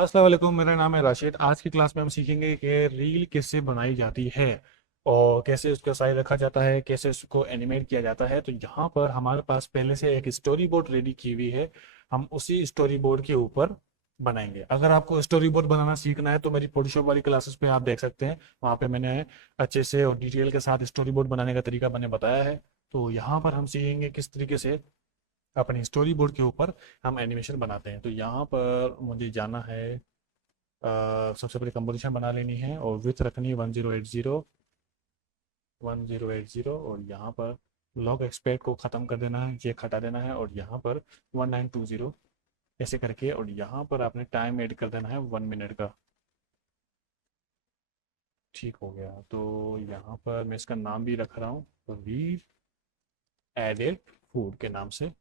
अस्सलाम वालेकुम, मेरा नाम है राशिद। आज की क्लास में हम सीखेंगे कि रील कैसे बनाई जाती है और कैसे उसका साइज रखा जाता है, कैसे उसको एनिमेट किया जाता है। तो यहाँ पर हमारे पास पहले से एक स्टोरी बोर्ड रेडी की हुई है। हम उसी स्टोरी बोर्ड के ऊपर बनाएंगे। अगर आपको स्टोरी बोर्ड बनाना सीखना है तो मेरी फोटोशॉप वाली क्लासेस पे आप देख सकते हैं। वहाँ पे मैंने अच्छे से और डिटेल के साथ स्टोरी बोर्ड बनाने का तरीका मैंने बताया है। तो यहाँ पर हम सीखेंगे किस तरीके से अपनी स्टोरी बोर्ड के ऊपर हम एनिमेशन बनाते हैं। तो यहाँ पर मुझे जाना है, सबसे पहले कंपोजिशन बना लेनी है और विथ रखनी है 1080 और यहाँ पर लॉग एक्सपेक्ट को ख़त्म कर देना है, ये हटा देना है और यहाँ पर 1920 ऐसे करके, और यहाँ पर आपने टाइम ऐड कर देना है 1 मिनट का। ठीक हो गया। तो यहाँ पर मैं इसका नाम भी रख रहा हूँ, तो वी एडेड फूड के नाम से।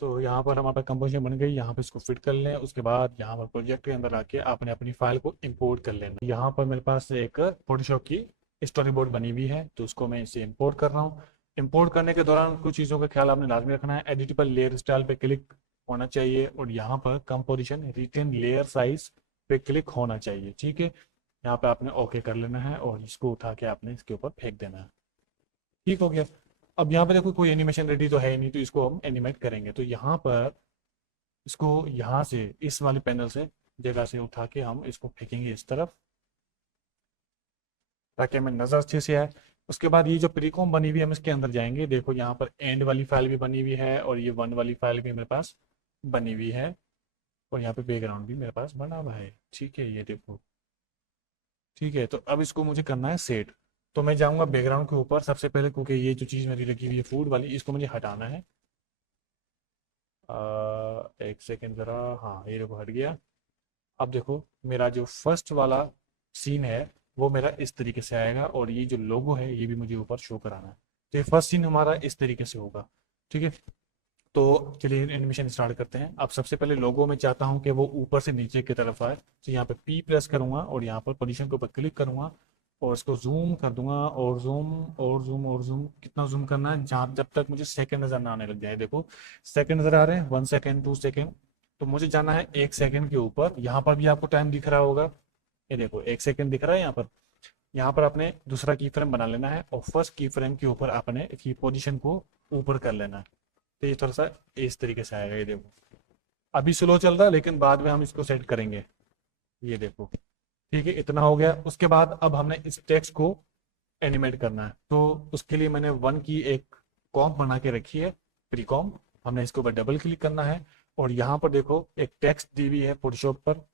तो यहाँ पर हमारे पास कंपोजिशन बन गई। यहाँ पे इसको फिट कर लें। उसके बाद यहाँ पर प्रोजेक्ट के अंदर आके आपने अपनी फाइल को इंपोर्ट कर लेना। यहाँ पर मेरे पास एक फोटोशॉप की स्टोरी बोर्ड बनी हुई है, तो उसको मैं इसे इंपोर्ट कर रहा हूँ। इंपोर्ट करने के दौरान कुछ चीज़ों का ख्याल आपने लाजमी रखना है। एडिटेबल लेयर स्टाइल पे क्लिक होना चाहिए और यहाँ पर कंपोजिशन रिटेन लेयर साइज पे क्लिक होना चाहिए। ठीक है, यहाँ पे आपने ओके कर लेना है और इसको उठा के आपने इसके ऊपर फेंक देना है। ठीक हो गया। अब यहाँ पे देखो कोई एनिमेशन रेडी तो है ही नहीं, तो इसको हम एनिमेट करेंगे। तो यहाँ पर इसको यहाँ से इस वाले पैनल से जगह से उठा के हम इसको फेंकेंगे इस तरफ, ताकि हमें नज़र अच्छे से आए। उसके बाद ये जो प्रीकॉम बनी हुई है हम इसके अंदर जाएंगे। देखो यहाँ पर एंड वाली फाइल भी बनी हुई है और ये वन वाली फाइल भी मेरे पास बनी हुई है और यहाँ पे बैकग्राउंड भी मेरे पास बना हुआ है। ठीक है, ये देखो। ठीक है, तो अब इसको मुझे करना है सेट। तो मैं जाऊँगा बैकग्राउंड के ऊपर सबसे पहले, क्योंकि ये जो चीज़ मेरी रखी हुई है फूड वाली, इसको मुझे हटाना है। एक सेकेंड ज़रा। हाँ, ये देखो हट गया। अब देखो मेरा जो फर्स्ट वाला सीन है वो मेरा इस तरीके से आएगा और ये जो लोगो है ये भी मुझे ऊपर शो कराना है। तो ये फर्स्ट सीन हमारा इस तरीके से होगा। ठीक है, तो चलिए एनिमेशन स्टार्ट करते हैं। अब सबसे पहले लोगो में चाहता हूँ कि वो ऊपर से नीचे की तरफ आए, तो यहाँ पे पी प्रेस करूंगा और यहाँ पर पोजीशन के ऊपर क्लिक करूंगा और इसको जूम कर दूंगा और जूम और जूम और जूम। कितना जूम करना है? जहाँ जब तक मुझे सेकंड नजर ना आने लग जाए। देखो सेकंड नजर आ रहे हैं, 1 सेकंड, 2 सेकंड। तो मुझे जाना है 1 सेकंड के ऊपर। यहाँ पर भी आपको टाइम दिख रहा होगा, ये देखो 1 सेकंड दिख रहा है यहाँ पर। यहाँ पर आपने दूसरा की फ्रेम बना लेना है और फर्स्ट की फ्रेम के ऊपर आपने की पोजीशन को ऊपर कर लेना है। तो ये थोड़ा सा इस तरीके से आएगा, ये देखो। अभी स्लो चल रहा है लेकिन बाद में हम इसको सेट करेंगे। ये देखो, ठीक है, इतना हो गया। उसके बाद अब हमने इस टेक्स्ट को एनिमेट करना है। तो उसके लिए मैंने वन की एक कॉम्प बना के रखी है, प्री कॉम्प। हमने इसके ऊपर डबल क्लिक करना है और यहाँ पर देखो एक टेक्स्ट दी हुई है फोटोशॉप पर।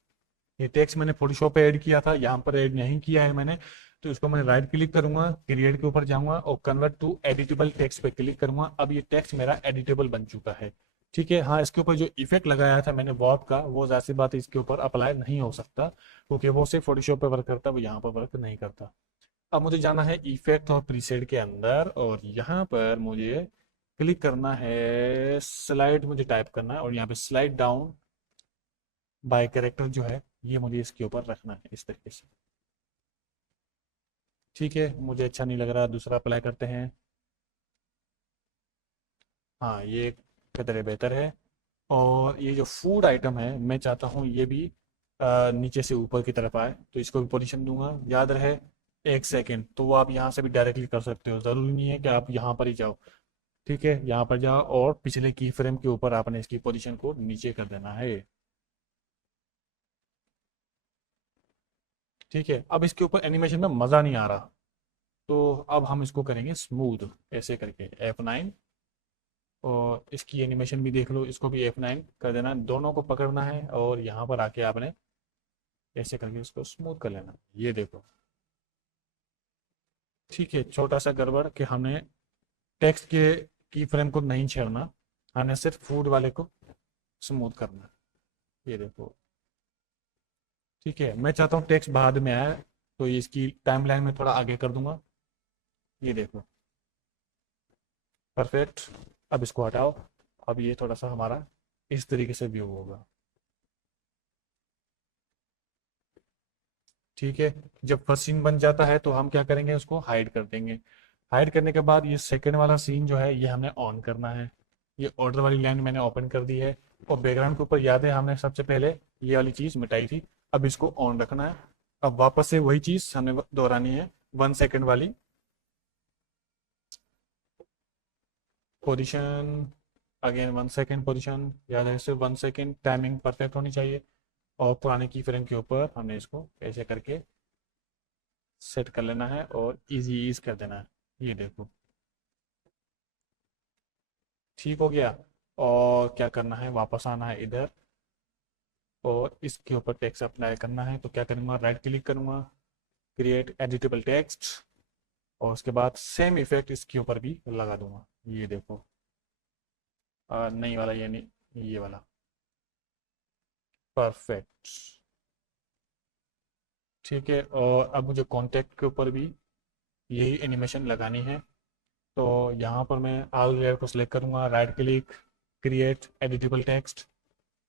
ये टेक्स्ट मैंने फोटोशॉप पे ऐड किया था, यहाँ पर ऐड नहीं किया है मैंने। तो इसको मैं राइट क्लिक करूंगा, क्रिएट के ऊपर जाऊंगा और कन्वर्ट टू एडिटेबल टेक्स्ट पे क्लिक करूंगा। अब ये टेक्स्ट मेरा एडिटेबल बन चुका है। ठीक है, हाँ, इसके ऊपर जो इफेक्ट लगाया था मैंने वॉर्प का, वो जाहिर सी बात है इसके ऊपर अप्लाई नहीं हो सकता, क्योंकि वो सिर्फ फोटोशॉप पे वर्क करता है, वो यहाँ पर वर्क नहीं करता। अब मुझे जाना है इफेक्ट और प्रीसेट के अंदर और यहाँ पर मुझे क्लिक करना है, स्लाइड मुझे टाइप करना है और यहाँ पे स्लाइड डाउन बाय कैरेक्टर जो है ये मुझे इसके ऊपर रखना है इस तरीके से। ठीक है, मुझे अच्छा नहीं लग रहा, दूसरा अप्लाई करते हैं। हाँ, ये कदर बेहतर है। और ये जो फूड आइटम है मैं चाहता हूँ ये भी नीचे से ऊपर की तरफ आए, तो इसको भी पोजीशन दूंगा। याद रहे 1 सेकेंड, तो वो आप यहाँ से भी डायरेक्टली कर सकते हो, ज़रूरी नहीं है कि आप यहाँ पर ही जाओ। ठीक है, यहाँ पर जाओ और पिछले की फ्रेम के ऊपर आपने इसकी पोजीशन को नीचे कर देना है। ठीक है, अब इसके ऊपर एनिमेशन में मज़ा नहीं आ रहा, तो अब हम इसको करेंगे स्मूथ, ऐसे करके F9। और इसकी एनिमेशन भी देख लो, इसको भी F9 कर देना है। दोनों को पकड़ना है और यहाँ पर आके आपने ऐसे करके इसको स्मूथ कर लेना। ये देखो, ठीक है। छोटा सा गड़बड़ कि हमने टेक्स्ट के की फ्रेम को नहीं छेड़ना, हमने सिर्फ फूड वाले को स्मूथ करना। ये देखो, ठीक है। मैं चाहता हूँ टेक्स्ट बाद में आए, तो ये इसकी टाइमलाइन में थोड़ा आगे कर दूंगा। ये देखो, परफेक्ट। अब इसको हटाओ। अब ये थोड़ा सा हमारा इस तरीके से व्यू होगा। ठीक है, जब फर्स्ट सीन बन जाता है तो हम क्या करेंगे, उसको हाइड कर देंगे। हाइड करने के बाद ये सेकंड वाला सीन जो है ये हमें ऑन करना है। ये ऑर्डर वाली लाइन मैंने ओपन कर दी है और बैकग्राउंड के ऊपर याद है हमने सबसे पहले ये वाली चीज़ मिटाई थी। अब इसको ऑन रखना है। अब वापस से वही चीज़ हमें दोहरानी है, 1 सेकंड वाली पोजीशन। अगेन 1 सेकंड पोजीशन, याद है सिर्फ 1 सेकंड, टाइमिंग परफेक्ट होनी चाहिए। और पुराने की फ्रेम के ऊपर हमने इसको ऐसे करके सेट कर लेना है और इजी ईज कर देना है। ये देखो ठीक हो गया। और क्या करना है, वापस आना है इधर और इसके ऊपर टेक्स्ट अप्लाई करना है। तो क्या करूँगा, राइट क्लिक करूँगा, क्रिएट एडिटेबल टेक्स्ट, और उसके बाद सेम इफेक्ट इसके ऊपर भी लगा दूंगा। ये देखो नहीं वाला, ये नहीं, ये वाला, परफेक्ट। ठीक है, और अब मुझे कॉन्टेक्ट के ऊपर भी यही एनिमेशन लगानी है। तो यहाँ पर मैं ऑल लेयर को सिलेक्ट करूँगा, right click, create editable text.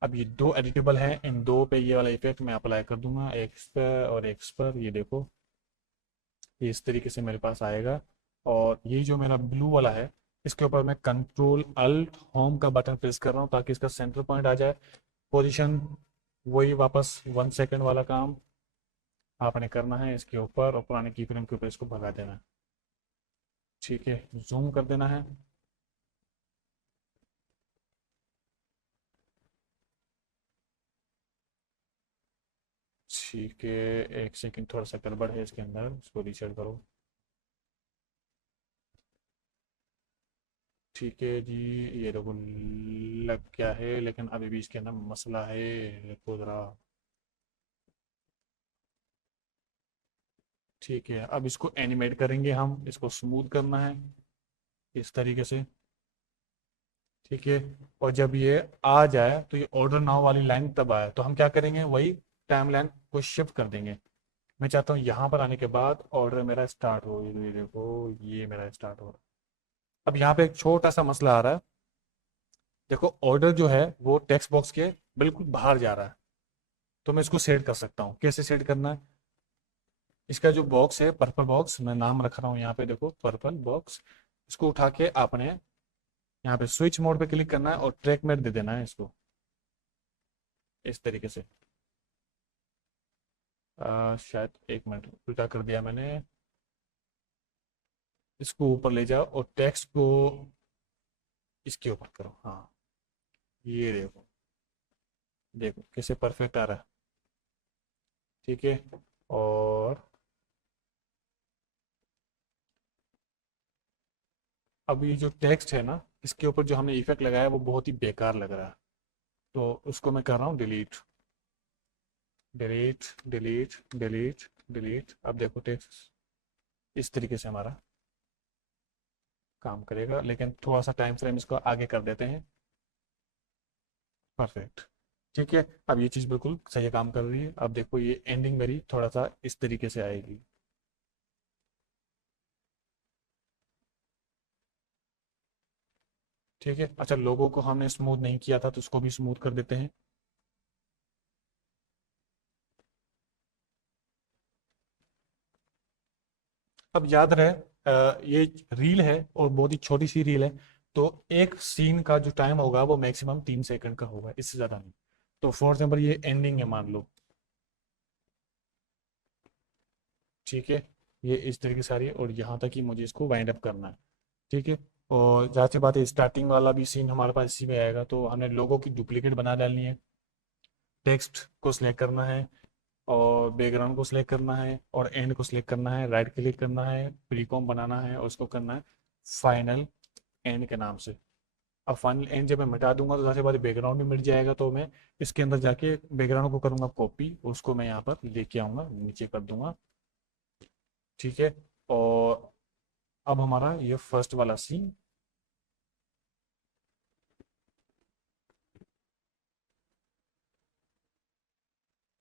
अब ये दो एडिटेबल हैं, इन दो पे ये वाला इफेक्ट मैं अप्लाई कर दूंगा, एक इस पर और एक इस पर। ये देखो ये इस तरीके से मेरे पास आएगा। और ये जो मेरा ब्लू वाला है, इसके ऊपर मैं कंट्रोल अल्ट होम का बटन प्रेस कर रहा हूँ ताकि इसका सेंटर पॉइंट आ जाए। पोजीशन वही वापस 1 सेकंड वाला काम आपने करना है इसके ऊपर, और पुराने की फ्रेम के ऊपर इसको भगा देना है। ठीक है, जूम कर देना है। ठीक है, 1 सेकंड थोड़ा सा गड़बड़ है इसके अंदर, इसको रीसेट करो। ठीक है जी, ये देखो लग क्या है, लेकिन अभी भी इसके अंदर मसला है। देखो ज़रा। ठीक है, अब इसको एनिमेट करेंगे हम, इसको स्मूथ करना है इस तरीके से। ठीक है, और जब ये आ जाए तो ये ऑर्डर नाउ वाली लाइन तब आए तो हम क्या करेंगे, वही टाइम लाइन को शिफ्ट कर देंगे। मैं चाहता हूँ यहाँ पर आने के बाद ऑर्डर मेरा स्टार्ट हो। ये देखो ये मेरा स्टार्ट हो रहा है। अब यहाँ पे एक छोटा सा मसला आ रहा है। देखो ऑर्डर जो है वो टेक्स्ट बॉक्स के बिल्कुल बाहर जा रहा है। तो मैं इसको सेट कर सकता हूँ। कैसे सेट करना है, इसका जो बॉक्स है पर्पल बॉक्स, मैं नाम रख रहा हूँ यहाँ पे, देखो पर्पल बॉक्स। इसको उठा के आपने यहाँ पे स्विच मोड पे क्लिक करना है और ट्रैक मेट दे देना है इसको इस तरीके से। शायद 1 मिनट उल्टा कर दिया मैंने। इसको ऊपर ले जाओ और टेक्स्ट को इसके ऊपर करो। हाँ, ये देखो, देखो कैसे परफेक्ट आ रहा है। ठीक है, और अब ये जो टेक्स्ट है ना, इसके ऊपर जो हमने इफेक्ट लगाया है वो बहुत ही बेकार लग रहा है। तो उसको मैं कर रहा हूँ delete, delete, delete, delete, delete. अब देखो टेक्स्ट इस तरीके से हमारा काम करेगा, लेकिन थोड़ा सा टाइम फ्रेम इसको आगे कर देते हैं। परफेक्ट। ठीक है, अब ये चीज़ बिल्कुल सही काम कर रही है। अब देखो ये एंडिंग मेरी थोड़ा सा इस तरीके से आएगी। ठीक है, अच्छा लोगों को हमने स्मूथ नहीं किया था तो उसको भी स्मूथ कर देते हैं। अब याद रहे ये रील है और बहुत ही छोटी सी रील है। तो एक सीन का जो टाइम होगा वो मैक्सिमम 3 सेकंड का होगा, इससे ज़्यादा नहीं। तो फॉर एग्जाम्पल ये एंडिंग है मान लो। ठीक है, ये इस तरीके से आ रही है और यहाँ तक ही मुझे इसको वाइंड अप करना है। ठीक है, और जहाँ सी बात है, स्टार्टिंग वाला भी सीन हमारे पास इसी में आएगा। तो हमें लोगों की डुप्लीकेट बना डालनी है। टेक्स्ट को सिलेक्ट करना है और बैकग्राउंड को सिलेक्ट करना है और एंड को सिलेक्ट करना है, राइट क्लिक करना है, प्रीकॉम बनाना है और उसको करना है फाइनल एंड के नाम से। अब फाइनल एंड जब मैं मिटा दूंगा तो जैसे बाद बैकग्राउंड भी मिट जाएगा। तो मैं इसके अंदर जाके बैकग्राउंड को करूंगा कॉपी, उसको मैं यहाँ पर लेके आऊंगा, नीचे कर दूंगा। ठीक है, और अब हमारा ये फर्स्ट वाला सीन,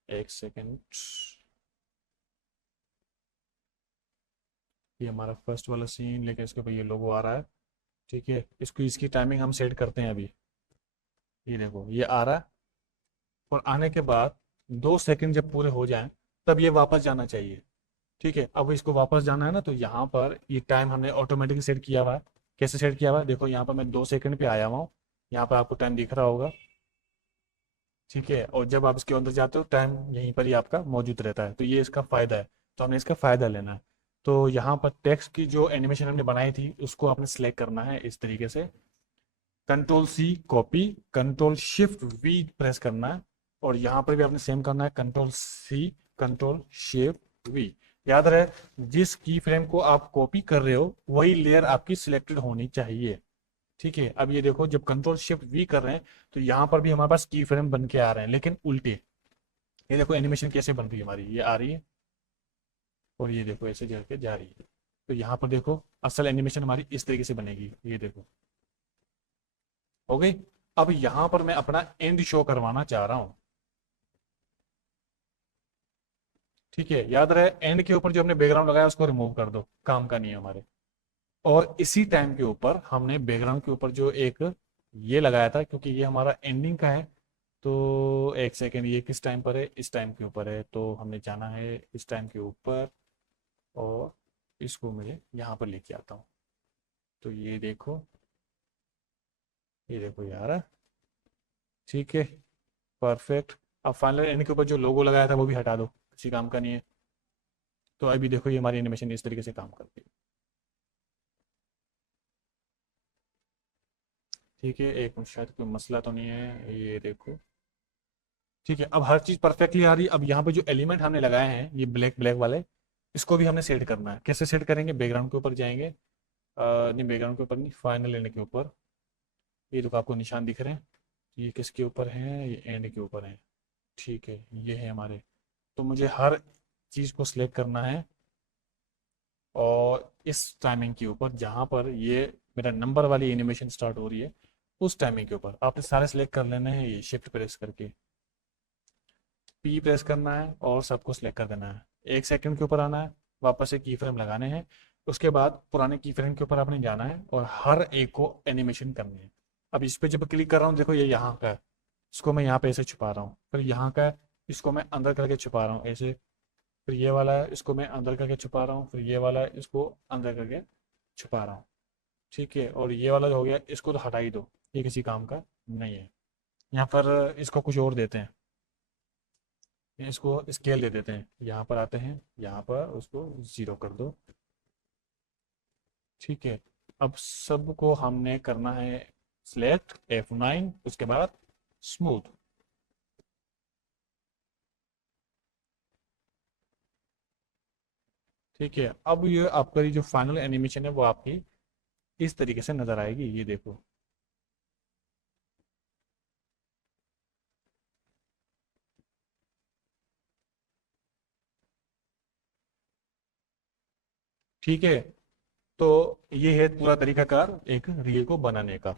1 सेकेंड, ये हमारा फर्स्ट वाला सीन, लेकिन इसके ऊपर ये लोगो आ रहा है। ठीक है, इसको इसकी टाइमिंग हम सेट करते हैं अभी। ये देखो ये आ रहा है, और आने के बाद 2 सेकंड जब पूरे हो जाएं तब ये वापस जाना चाहिए। ठीक है, अब इसको वापस जाना है ना, तो यहाँ पर ये टाइम हमने ऑटोमेटिक सेट किया हुआ है। कैसे सेट किया हुआ है, देखो यहाँ पर मैं 2 सेकंड पे आया हुआ हूँ। यहाँ पर आपको टाइम दिख रहा होगा। ठीक है, और जब आप इसके अंदर जाते हो टाइम यहीं पर ही आपका मौजूद रहता है, तो ये इसका फ़ायदा है। तो हमने इसका फ़ायदा लेना है। तो यहाँ पर टेक्स्ट की जो एनिमेशन हमने बनाई थी उसको आपने सेलेक्ट करना है इस तरीके से, control C copy, control shift V press करना है, और यहाँ पर भी आपने सेम करना है, control C, control shift V. याद रहे जिस की फ्रेम को आप कॉपी कर रहे हो वही लेयर आपकी सिलेक्टेड होनी चाहिए। ठीक है, अब ये देखो जब कंट्रोल शिफ्ट वी कर रहे हैं तो यहाँ पर भी हमारे पास की फ्रेम बन के आ रहे हैं लेकिन उल्टे। ये देखो एनिमेशन कैसे बन रही है हमारी, ये आ रही है और ये देखो ऐसे जल के जा रही है। तो यहाँ पर देखो असल एनिमेशन हमारी इस तरीके से बनेगी, ये देखो हो गई। अब यहाँ पर मैं अपना एंड शो करवाना चाह रहा हूँ। ठीक है, याद रहे एंड के ऊपर जो हमने बैकग्राउंड लगाया उसको रिमूव कर दो, काम का नहीं है हमारे। और इसी टाइम के ऊपर हमने बैकग्राउंड के ऊपर जो एक ये लगाया था, क्योंकि ये हमारा एंडिंग का है। तो एक सेकेंड, ये किस टाइम पर है, इस टाइम के ऊपर है, तो हमने जाना है इस टाइम के ऊपर और इसको मुझे यहाँ पर लेके आता हूँ। तो ये देखो यार, ठीक है, परफेक्ट। अब फाइनल एंड के ऊपर जो लोगो लगाया था वो भी हटा दो, किसी काम का नहीं है। तो अभी देखो ये हमारी एनिमेशन इस तरीके से काम करती है। ठीक है, एक मिनट, शायद कोई मसला तो नहीं है, ये देखो। ठीक है, अब हर चीज़ परफेक्टली आ रही है। अब यहाँ पे जो एलिमेंट हमने लगाए हैं ये ब्लैक ब्लैक वाले, इसको भी हमने सेट करना है। कैसे सेट करेंगे, बैकग्राउंड के ऊपर जाएंगे, नहीं बैकग्राउंड के ऊपर नहीं, फाइनल एंड के ऊपर। ये देखो आपको निशान दिख रहे हैं, ये किसके ऊपर है, ये एंड के ऊपर है। ठीक है, ये है हमारे। तो मुझे हर चीज़ को सिलेक्ट करना है और इस टाइमिंग के ऊपर जहाँ पर ये मेरा नंबर वाली एनिमेशन स्टार्ट हो रही है उस टाइमिंग के ऊपर आपने सारे सिलेक्ट कर लेने हैं, ये शिफ्ट प्रेस करके पी प्रेस करना है और सबको सिलेक्ट कर देना है। एक सेकंड के ऊपर आना है, वापस से की फ्रेम लगाने हैं, उसके बाद पुराने की फ्रेम के ऊपर आपने जाना है और हर एक को एनिमेशन करनी है। अब इस पे जब क्लिक कर रहा हूँ देखो ये यहाँ का है, इसको मैं यहाँ पे ऐसे छुपा रहा हूँ, फिर यहाँ का है इसको मैं अंदर करके छुपा रहा हूँ ऐसे, फिर ये वाला है इसको मैं अंदर करके छुपा रहा हूँ, फिर ये वाला है इसको अंदर करके छुपा रहा हूँ। ठीक है, और ये वाला जो हो गया इसको तो हटा ही दो, ये किसी काम का नहीं है। यहाँ पर इसको कुछ और देते हैं, इसको स्केल दे देते हैं, यहाँ पर आते हैं, यहाँ पर उसको 0 कर दो। ठीक है, अब सबको हमने करना है सिलेक्ट F9, उसके बाद स्मूथ। ठीक है, अब ये आपका ये जो फाइनल एनिमेशन है वो आपकी इस तरीके से नजर आएगी, ये देखो। ठीक है, तो ये है पूरा तरीकाकार एक रील को बनाने का।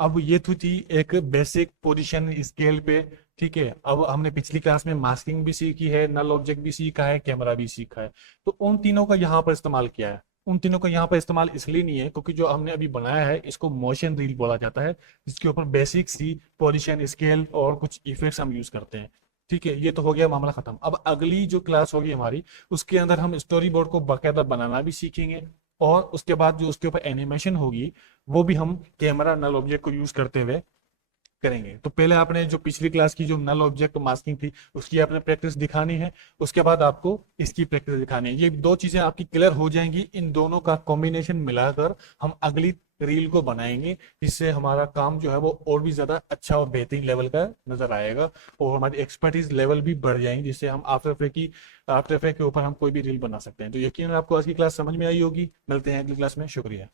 अब ये तो थी एक बेसिक पोजीशन स्केल पे। ठीक है, अब हमने पिछली क्लास में मास्किंग भी सीखी है, नल ऑब्जेक्ट भी सीखा है, कैमरा भी सीखा है। तो उन तीनों का यहाँ पर इस्तेमाल किया है। उन तीनों का यहाँ पर इस्तेमाल इसलिए नहीं है क्योंकि जो हमने अभी बनाया है इसको मोशन रील बोला जाता है, जिसके ऊपर बेसिक सी पोजीशन स्केल और कुछ इफेक्ट्स हम यूज करते हैं। ठीक है, ये तो हो गया मामला खत्म। अब अगली जो क्लास होगी हमारी उसके अंदर हम स्टोरी बोर्ड को बाकायदा बनाना भी सीखेंगे, और उसके बाद जो उसके ऊपर एनिमेशन होगी वो भी हम कैमरा नल ऑब्जेक्ट को यूज करते हुए करेंगे। तो पहले आपने जो पिछली क्लास की जो नल ऑब्जेक्ट मास्किंग थी उसकी आपने प्रैक्टिस दिखानी है, उसके बाद आपको इसकी प्रैक्टिस दिखानी है। ये दो चीजें आपकी क्लियर हो जाएंगी, इन दोनों का कॉम्बिनेशन मिलाकर हम अगली रील को बनाएंगे, जिससे हमारा काम जो है वो और भी ज्यादा अच्छा और बेहतरीन लेवल का नजर आएगा और हमारी एक्सपर्टीज लेवल भी बढ़ जाएंगी, जिससे हम आफ्टर इफेक्ट के ऊपर हम कोई भी रील बना सकते हैं। तो यकीन आपको आज की क्लास समझ में आई होगी। मिलते हैं अगली क्लास में, शुक्रिया।